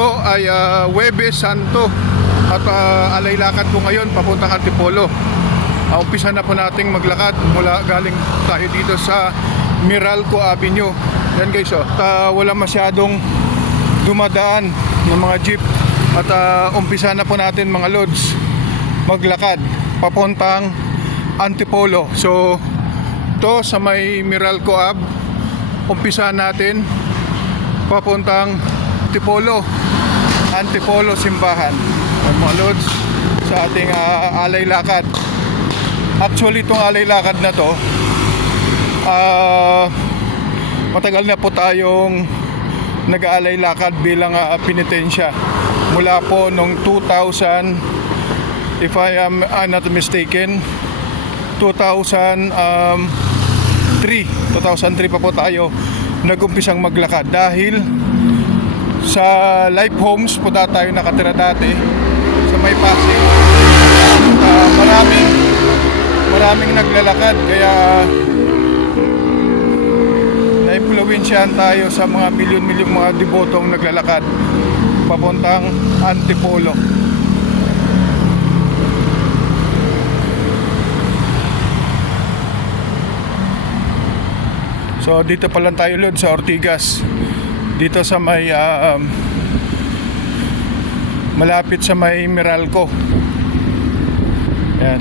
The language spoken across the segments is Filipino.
po ay Huwebes Santo at alay lakad po ngayon papuntang Antipolo. Umpisa na po nating maglakad mula galing tayo dito sa Meralco Avenue. Yan guys, wala masyadong dumadaan ng mga jeep at umpisa na po natin mga lods maglakad papuntang Antipolo. So to sa may Meralco Ave, umpisa natin papuntang Antipolo simbahan mga lods sa ating alay lakad. Actually itong alay lakad na to matagal na po tayong nag-aalay lakad bilang penitensya mula po nung 2000, if I am not mistaken, 2003 pa po tayo nag-umpisang maglakad dahil sa Life Homes po tayo nakatira dati sa may Pasig. Maraming naglalakad kaya na-impluwensyahan tayo sa mga milyon-milyong mga debotong naglalakad papuntang Antipolo. So dito pa lang tayo Lord sa Ortigas, dito sa may malapit sa may Meralco. Yan,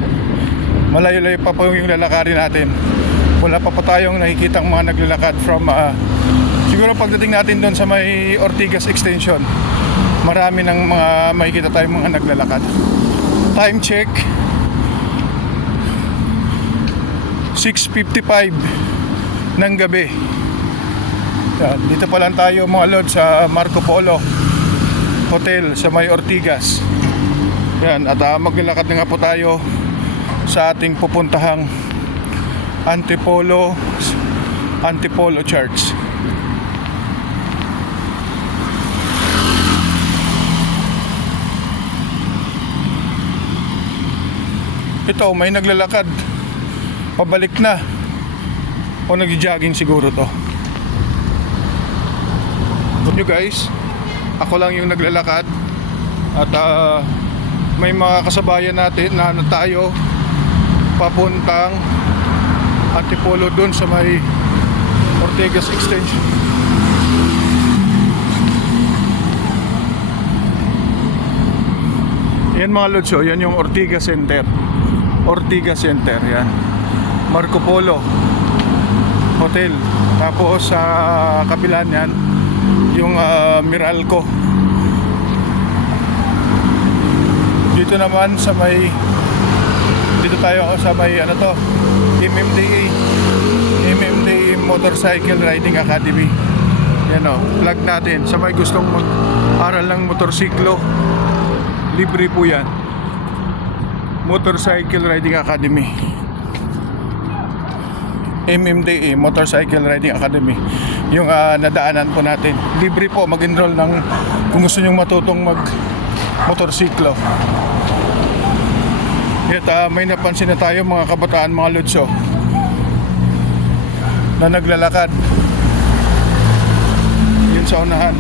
malayo-layo pa po yung lalakarin natin. Wala pa po tayong nakikitang mga naglalakad from siguro pagdating natin doon sa may Ortigas extension, marami ng mga makikita tayong mga naglalakad. Time check 6:55 ng gabi. Yan, dito pa lang tayo mga lord sa Marco Polo Hotel sa may Ortigas. Yan, at maglalakad na nga po tayo sa ating pupuntahang Antipolo Church. Ito, may naglalakad pabalik na o nag-jogging siguro to. You guys, ako lang yung naglalakad at may mga kasabayan natin na tayo papuntang Antipolo doon sa may Ortigas extension. Yan mga lods, yan yung Ortigas Center. Ortigas Center, yan. Marco Polo Hotel. Tapos sa kabilaan yan yung Meralco. Dito naman sa may, dito tayo sa may ano to, MMDA Motorcycle Riding Academy. Yan o, plug natin sa may gustong mag-aral ng motorsiklo, libre po yan. Motorcycle Riding Academy, MMDA Motorcycle Riding Academy, yung nadaanan po natin. Libre po mag-enroll ng kung gusto nyong matutong mag motorsiklo. At may napansin na tayo mga kabataan mga lodso na naglalakad yun sa unahan.